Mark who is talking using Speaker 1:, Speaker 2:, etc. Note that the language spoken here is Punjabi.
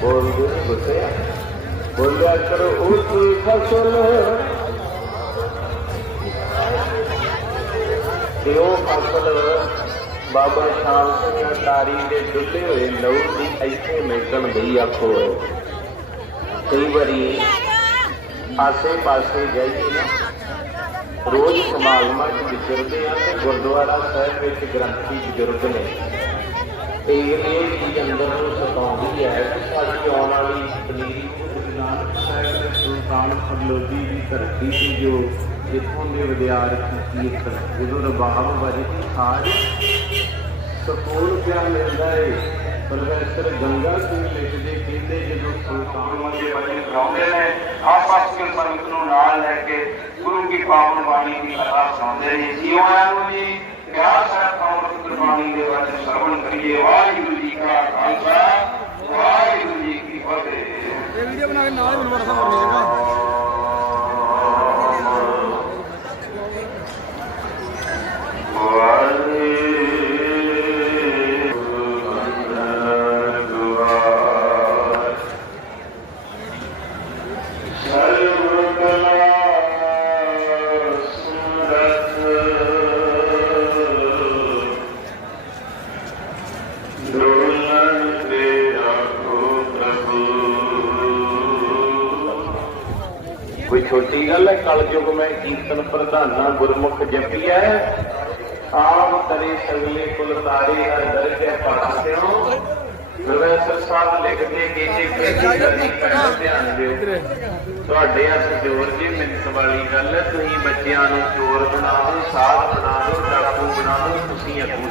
Speaker 1: ਬੋਲਦੇ ਬਸਿਆ ਬੋਲਿਆ ਕਰੋ ਉਸ ਫਸਲ ਤੇ ਉਹ ਫਸਲ ਬਾਬਾ ਸ਼ਾਮ ਸਿੰਘ ਅਟਾਰੀ ਦੇ ਡੁੱਲੇ ਹੋਏ ਲਹੂ ਦੀ ਇੱਥੇ ਮਿਲਣ ਦੀ ਆਖੋ ਕਈ ਵਾਰੀ ਆਸੇ ਪਾਸੇ ਜਾਈਏ ਨਾ ਰੋਜ਼ ਸਮਾਗਮਾਂ 'ਚ ਵਿਚਰਦੇ ਆ ਤੇ ਗੁਰਦੁਆਰਾ ਸਾਹਿਬ ਵਿੱਚ ਗ੍ਰੰਥੀ ਬਜ਼ੁਰਗ ਨੇ ਤੇ ਇਹ ਚੀਜ਼ ਅੰਦਰ ਨੂੰ ਸਤਾਉਂਦੀ ਹੈ। ਸਾਡੀ ਆਉਣ ਵਾਲੀ ਪਨੀਰੀ ਗੁਰੂ ਨਾਨਕ ਸਾਹਿਬ ਦੇ ਸੁਲਤਾਨ ਫਰਲੋਦੀ ਦੀ ਧਰਤੀ ਸੀ, ਜੋ ਜਿੱਥੋਂ ਦੇ ਵਿਦਿਆਰਥੀ ਕੀਰਤਨ ਜਦੋਂ ਰਬਾਬ ਵਜਦੀ ਸਾਜ ਸਕੂਲ ਪਿਆ ਮਿਲਦਾ ਏ? ਪ੍ਰੋਫੈਸਰ ਗੰਗਾ ਸਿੰਘ ਲਿਖਦੇ ਕਹਿੰਦੇ ਜਦੋਂ ਸੁਲਤਾਨ
Speaker 2: ਦੇ ਵਜਨ ਕਰਾਉਂਦੇ ਨੇ ਆਪਸ ਵਿੱਚ ਸੰਗਤ ਨੂੰ ਨਾਲ ਲੈ ਕੇ ਗੁਰੂ ਕੀ ਪਾਵਨ ਬਾਣੀ ਦੀ ਕਥਾ ਸੁਣਾਉਂਦੇ ਨੇ ਜੀਵਾਂ ਨੂੰ ਜੀ ਪਿਆਰ ਸਾਹਿਬ ਪਾਵਨ ਗੁਰਬਾਣੀ ਦੇ ਵਚਨ ਸਰਵਣ ਕਰੀਏ ਵਾਹਿਗੁਰੂ ਜੀ ਕਾ ਖਾਲਸਾ ਵਾਹਿਗੁਰੂ ਜੀ
Speaker 1: ਕੋਈ ਛੋਟੀ ਗੱਲ ਹੈ? ਕਲਯੁਗ ਮੈਂ ਕੀਰਤਨ ਪ੍ਰਧਾਨਾ ਗੁਰਮੁਖ ਜਪੀਐ। ਆਪ ਤਰੇ ਸਗਲੇ ਕੁਲ ਤਾਰੇ ਹਰ ਦਰਜੇ ਪਾਸਿਓ ਪ੍ਰੋਫੈਸਰ ਸਾਹਿਬ ਲਿਖਦੇ ਕਿ ਜੇ ਕਰਨੀ ਕਰਨਾ ਧਿਆਨ ਦਿਓ। ਤੁਹਾਡੇ ਹੱਥ ਜੋਰ ਜੀ ਮਿੰਟ ਵਾਲੀ ਗੱਲ ਹੈ। ਤੁਸੀਂ ਬੱਚਿਆਂ ਨੂੰ ਚੋਰ ਬਣਾ ਲਓ ਸਾਧ ਬਣਾ ਲਓ ਡਾਕੂ ਬਣਾ ਲਓ ਤੁਸੀਂ ਅੱਗੂ